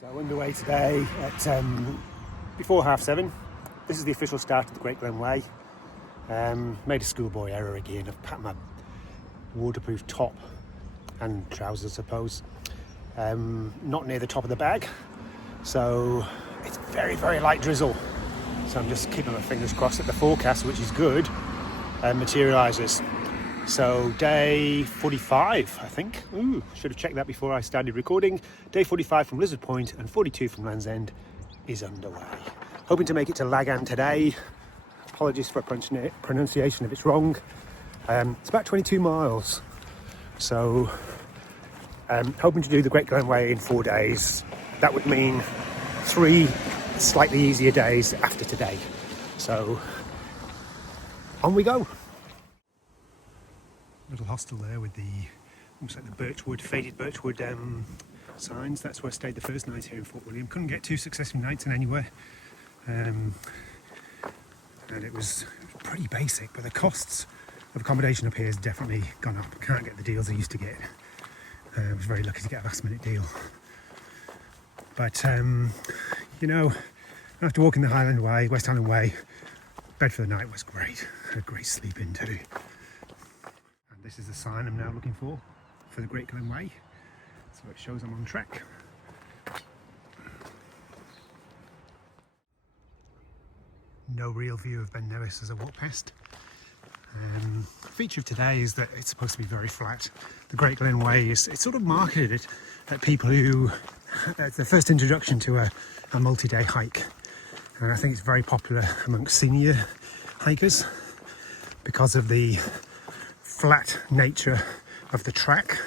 So underway today at before 7:30. This is the official start of the Great Glen Way. Made a schoolboy error again. I've packed my waterproof top and trousers, I suppose, not near the top of the bag. So it's very, very light drizzle. So I'm just keeping my fingers crossed that the forecast, which is good, materialises. So day 45, I think. Should have checked that before I started recording. Day 45 from Lizard Point and 42 from Land's End is underway. Hoping to make it to Laggan today. Apologies for pronunciation if it's wrong. It's about 22 miles. So hoping to do the Great Glen Way in 4 days. That would mean 3 slightly easier days after today. So on we go. Little hostel there with the almost like the faded birchwood signs. That's where I stayed the first night here in Fort William. Couldn't get 2 successive nights in anywhere, and it was pretty basic. But the costs of accommodation up here has definitely gone up. Can't get the deals I used to get. I was very lucky to get a last minute deal. But you know, after walking the Highland Way, West Highland Way, bed for the night was great. Had a great sleep in too. This is the sign I'm now looking for the Great Glen Way, so it shows I'm on track. No real view of Ben Nevis as I walk past. The feature of today is that it's supposed to be very flat. The Great Glen Way it's sort of marketed at people who, it's their first introduction to a multi-day hike, and I think it's very popular amongst senior hikers because of the flat nature of the track.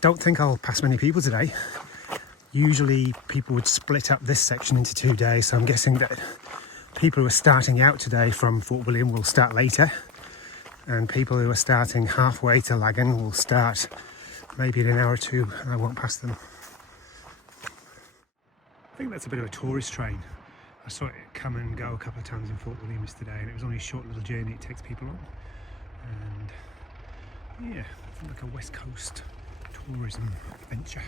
Don't think I'll pass many people today. Usually people would split up this section into 2 days, so I'm guessing that people who are starting out today from Fort William will start later, and people who are starting halfway to Laggan will start maybe in an hour or two, and I won't pass them. I think that's a bit of a tourist train. I saw it come and go a couple of times in Fort William yesterday, and it was only a short little journey it takes people on. And yeah, like a West Coast tourism venture.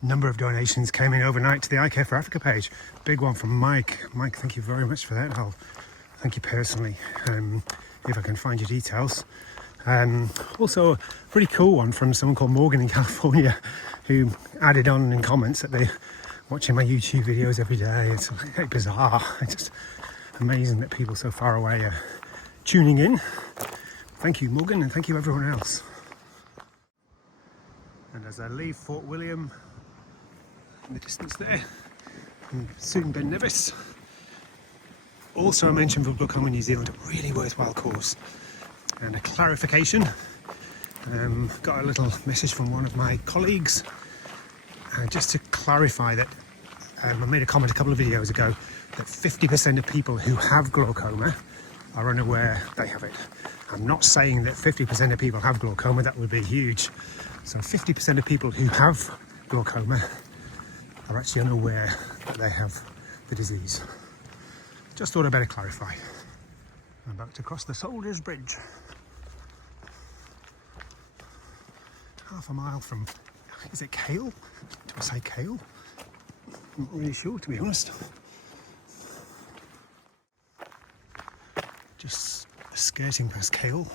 Number of donations came in overnight to the I Care for Africa page. Big one from Mike. Mike, thank you very much for that. I'll thank you personally if I can find your details. Also, a pretty cool one from someone called Morgan in California, who added on in comments that they're watching my YouTube videos every day. It's like bizarre. It's just amazing that people so far away are tuning in. Thank you, Morgan, and thank you everyone else. And as I leave Fort William in the distance there, and soon Ben Nevis, also a mention for Glaucoma New Zealand, a really worthwhile course. And a clarification, got a little message from one of my colleagues just to clarify that I made a comment a couple of videos ago that 50% of people who have glaucoma are unaware they have it. I'm not saying that 50% of people have glaucoma, that would be huge. So 50% of people who have glaucoma are actually unaware that they have the disease. Just thought I'd better clarify. I'm about to cross the Soldiers Bridge. Half a mile from, is it Cale? Do I say Cale? I'm not really sure, to be honest. Just skirting past Cale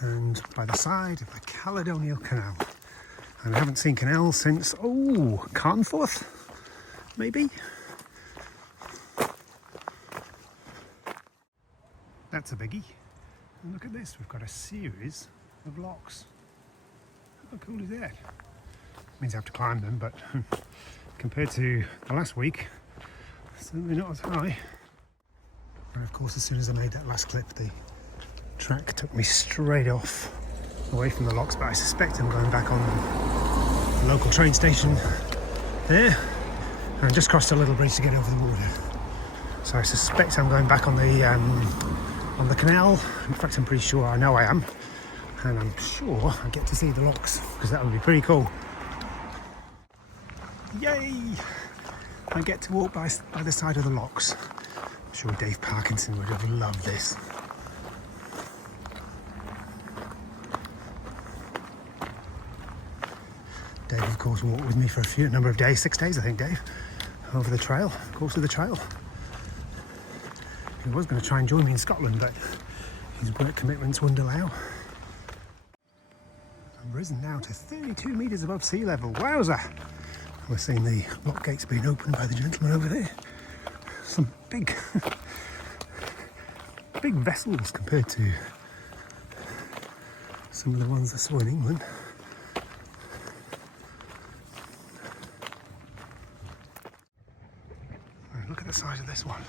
and by the side of the Caledonian Canal. And I haven't seen canals since, Carnforth, maybe? That's a biggie. And look at this, we've got a series of locks. How cool is that? Means I have to climb them, but compared to the last week, certainly not as high. And of course, as soon as I made that last clip, the track took me straight off away from the locks, but I suspect I'm going back on the local train station there, and just crossed a little bridge to get over the water. So I suspect I'm going back on the canal. In fact, I'm pretty sure I know I am, and I'm sure I get to see the locks, because that would be pretty cool. Yay! I get to walk by the side of the locks. I'm sure Dave Parkinson would have loved this. Dave, of course, walked with me for a number of days, 6 days, I think, Dave, over the trail, course of the trail. He was going to try and join me in Scotland, but his work commitments wouldn't allow. I've risen now to 32 metres above sea level. Wowza! We're seeing the lock gates being opened by the gentleman over there. Some big, big vessels compared to some of the ones I saw in England. Right, look at the size of this one.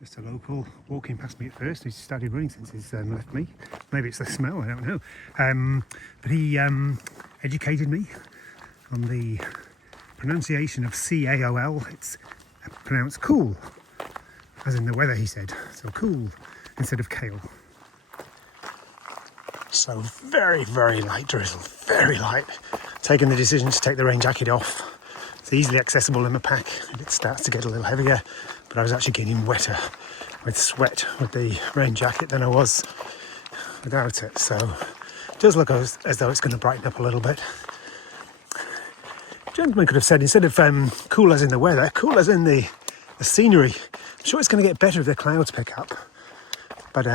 Just a local walking past me at first. He's started running since he's left me. Maybe it's the smell, I don't know. But he educated me on the pronunciation of CAOL. It's pronounced cool, as in the weather, he said. So cool instead of kale. So very, very light drizzle, very light. Taking the decision to take the rain jacket off. It's easily accessible in my pack and it starts to get a little heavier, but I was actually getting wetter with sweat with the rain jacket than I was without it. So it does look as though it's going to brighten up a little bit. The gentleman could have said, instead of cool as in the weather, cool as in the scenery. I'm sure it's going to get better if the clouds pick up, but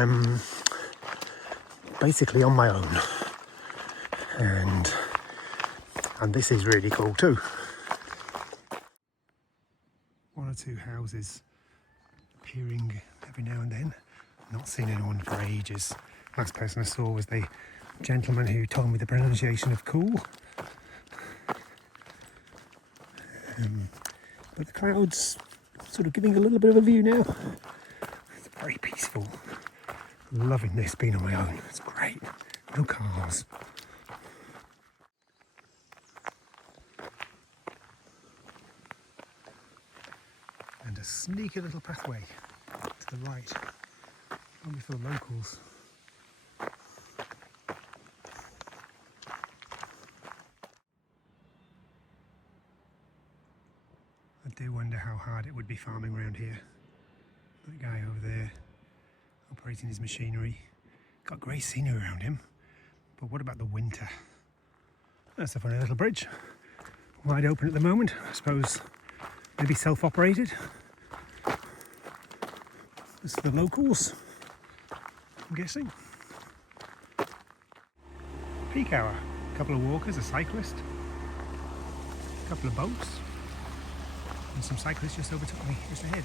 basically on my own. And this is really cool too. One or two houses appearing every now and then. Not seen anyone for ages. Last person I saw was the gentleman who told me the pronunciation of cool. But the clouds sort of giving a little bit of a view now. It's very peaceful. Loving this being on my own. It's great. No cars. And a sneaky little pathway to the right, only for the locals. I do wonder how hard it would be farming around here. That guy over there operating his machinery. Got great scenery around him, but what about the winter? That's a funny little bridge. Wide open at the moment, I suppose maybe self-operated. This is the locals, I'm guessing. Peak hour. A couple of walkers, a cyclist, a couple of boats, and some cyclists just overtook me just ahead.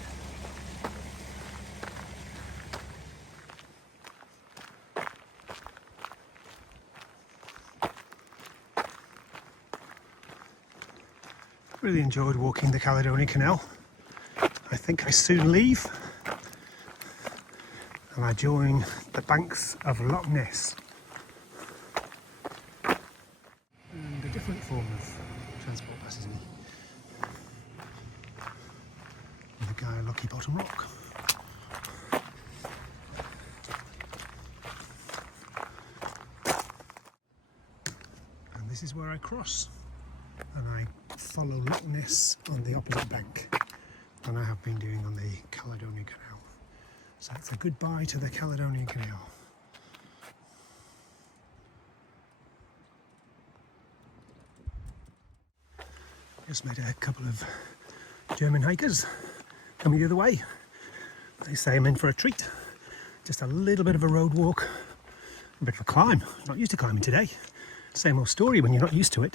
Really enjoyed walking the Caledonian Canal. I think I soon leave and I join the banks of Loch Ness. And a different form of transport passes me. With a guy at Lucky Bottom Rock. And this is where I cross. And I follow Loch Ness on the opposite bank than I have been doing on the Caledonian Canal. So it's a goodbye to the Caledonian Canal. Just met a couple of German hikers coming the other way. They say I'm in for a treat. Just a little bit of a road walk, a bit of a climb. Not used to climbing today. Same old story, when you're not used to it,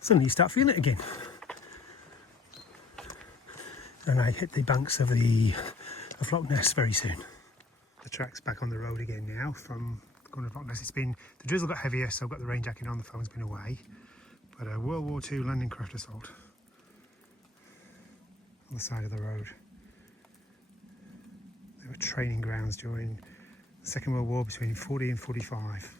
suddenly you start feeling it again. And I hit the banks of Loch Ness very soon. The track's back on the road again now from the corner of Loch Ness. The drizzle got heavier, so I've got the rain jacket on, the phone's been away. But a World War II landing craft assault on the side of the road. They were training grounds during the Second World War between 40 and 45.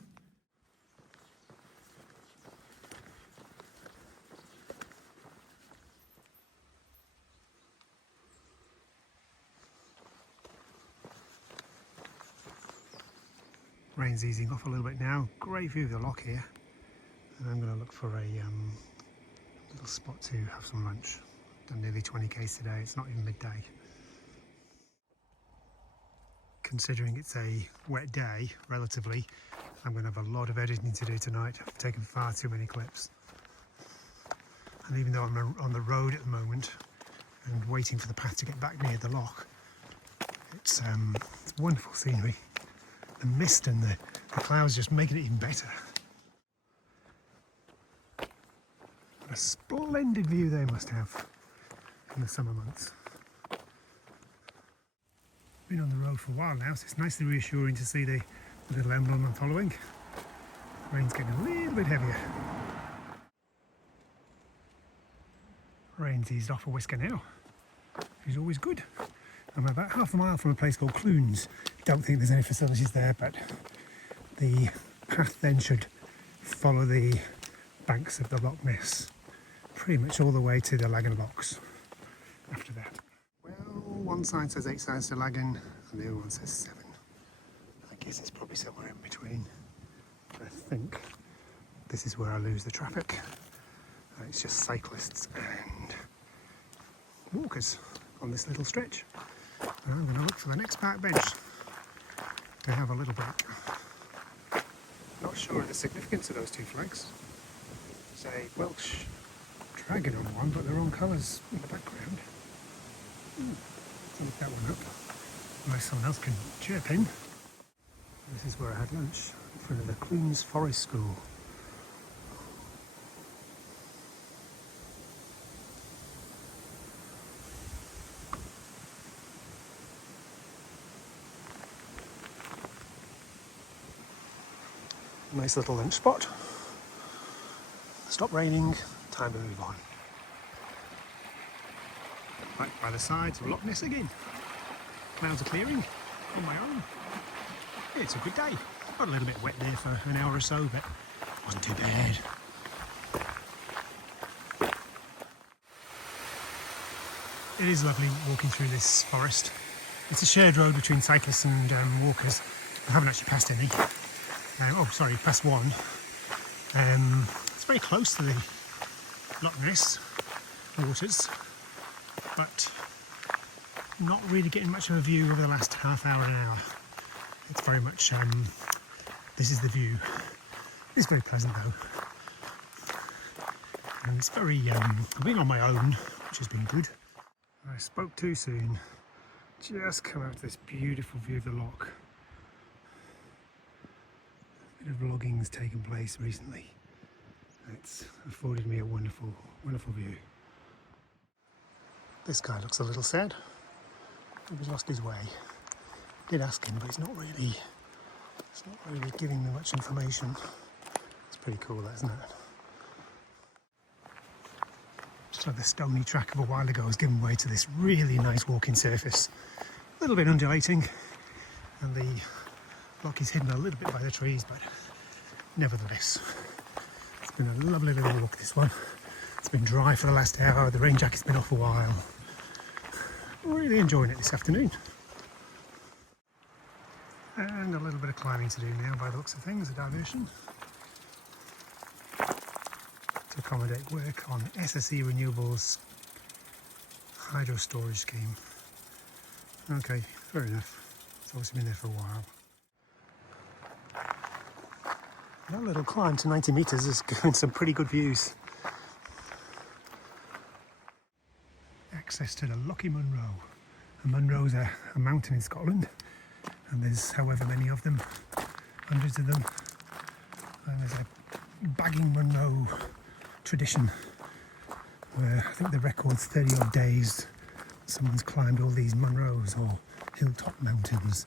Rain's easing off a little bit now. Great view of the loch here. And I'm going to look for a little spot to have some lunch. Done nearly 20 k's today, it's not even midday. considering it's a wet day, relatively, I'm going to have a lot of editing to do tonight. I've taken far too many clips. And even though I'm on the road at the moment and waiting for the path to get back near the loch, it's wonderful scenery. The mist and the clouds just making it even better. What a splendid view they must have in the summer months. Been on the road for a while now, so it's nicely reassuring to see the little emblem I'm following. Rain's getting a little bit heavier. Rain's eased off a whisker now, which is always good. I'm about half a mile from a place called Clunes. Don't think there's any facilities there, but the path then should follow the banks of the Loch Ness pretty much all the way to the Laggan locks after that. Well, one sign says 8 sides to Laggan and the other one says 7. I guess it's probably somewhere in between. I think this is where I lose the traffic. It's just cyclists and walkers on this little stretch. And I'm going to look for the next park bench. They have a little bit. Not sure of the significance of those two flags. There's a Welsh dragon on one, but the wrong colours in the background. Let's look that one up. Unless someone else can chirp in. This is where I had lunch, in front of the Clunes Forest School. Nice little lunch spot. Stop raining, time to move on. Right by the sides of Loch Ness again. Clouds are clearing on my own. It's a good day. Got a little bit wet there for an hour or so, but it wasn't too bad. It is lovely walking through this forest. It's a shared road between cyclists and walkers. I haven't actually passed any. Past one. It's very close to the Loch Ness waters, but not really getting much of a view over the last half hour, an hour. It's very much, this is the view. It's very pleasant though. And it's very, I've been on my own, which has been good. I spoke too soon. Just come out to this beautiful view of the loch. A bit of vlogging's taken place recently. It's afforded me a wonderful, wonderful view. This guy looks a little sad. He's lost his way. Did ask him, but it's not really giving me much information. It's pretty cool, that, isn't it? Just like the stony track of a while ago has given way to this really nice walking surface. A little bit undulating, and the loch is hidden a little bit by the trees, but nevertheless, it's been a lovely little walk, this one. It's been dry for the last hour, the rain jacket's been off a while. Really enjoying it this afternoon. And a little bit of climbing to do now by the looks of things, a diversion. To accommodate work on SSE Renewables hydro storage scheme. Okay, fair enough. It's obviously been there for a while. That little climb to 90 metres has given some pretty good views. Access to the Loch Munro. And Munro's a mountain in Scotland, and there's however many of them, hundreds of them. And there's a bagging Munro tradition where I think the record's 30 odd days someone's climbed all these Munros or hilltop mountains.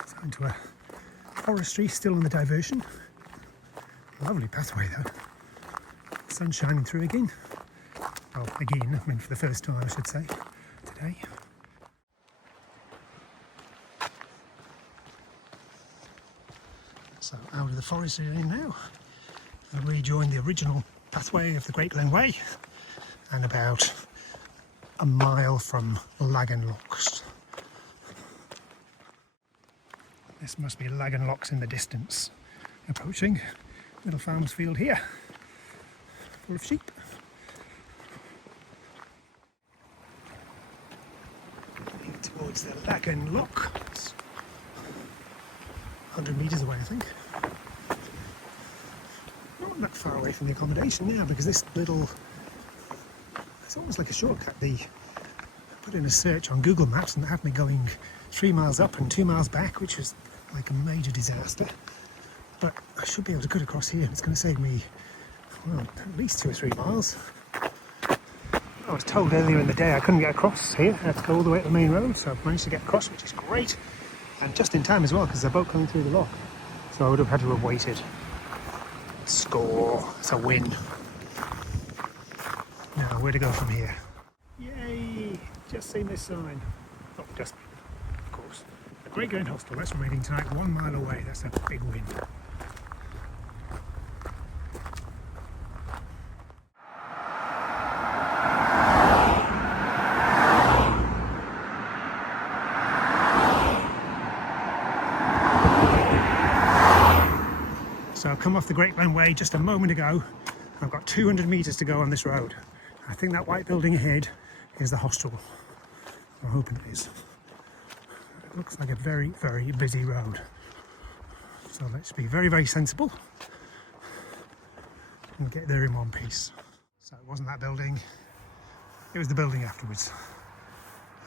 It's into a forestry, still on the diversion. Lovely pathway though. Sun shining through again. Well, again, I mean for the first time I should say, today. So out of the forest area now, and rejoin the original pathway of the Great Glen Way, and about a mile from Laggan Locks. This must be Laggan Locks in the distance. Approaching little farms field here, full of sheep. towards the Laggan lock. It's 100 metres away, I think. Not that far away from the accommodation now, because this little, it's almost like a shortcut. I put in a search on Google Maps and it had me going 3 miles up and 2 miles back, which was like a major disaster. But I should be able to cut across here, and it's going to save me, well, at least 2 or 3 miles. I was told earlier in the day I couldn't get across here. I had to go all the way to the main road, so I've managed to get across, which is great. And just in time as well, because there's a boat coming through the lock. So I would have had to have waited. Score. It's a win. Now, where to go from here? Yay! Just seen this sign. Oh, just, of course. The Great Glen Hostel, that's remaining tonight, 1 mile away. That's a big win. So I've come off the Great Glen Way just a moment ago. I've got 200 metres to go on this road. I think that white building ahead is the hostel. I'm hoping it is. It looks like a very, very busy road. So let's be very, very sensible and get there in one piece. So it wasn't that building, it was the building afterwards.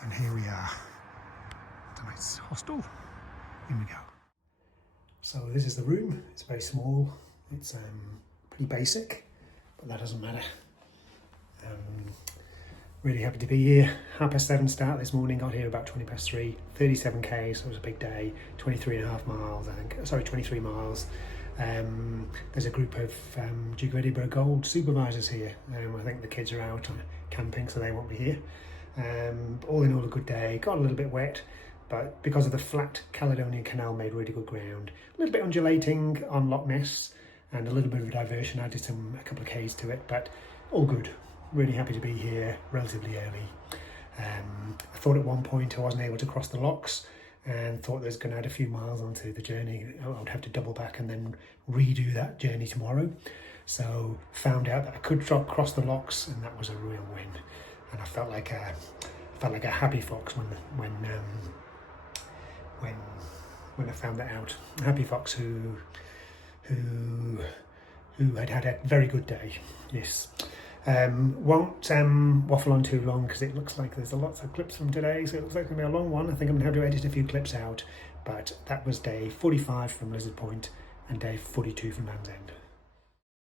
And here we are. Tonight's hostel. In we go. So this is the room. It's very small. It's pretty basic, but that doesn't matter. Really happy to be here. 7:30 start this morning. Got here about 3:20. 37k, so it was a big day. 23.5 miles, I think. Sorry, 23 miles. There's a group of Duke of Edinburgh Gold supervisors here. I think the kids are out camping, so they won't be here. All in all, a good day. Got a little bit wet, but because of the flat Caledonian Canal, made really good ground. A little bit undulating on Loch Ness, and a little bit of a diversion. I did a couple of k's to it, but all good. Really happy to be here relatively early. I thought at one point I wasn't able to cross the locks, and thought I was going to add a few miles onto the journey. I would have to double back and then redo that journey tomorrow. So found out that I could cross the locks, and that was a real win. And I felt like a happy fox when I found that out. A happy fox who had had a very good day. Yes. Won't waffle on too long, because it looks like there's lots of clips from today, so it looks like it's going to be a long one. I think I'm going to have to edit a few clips out, but that was day 45 from Lizard Point and day 42 from Land's End.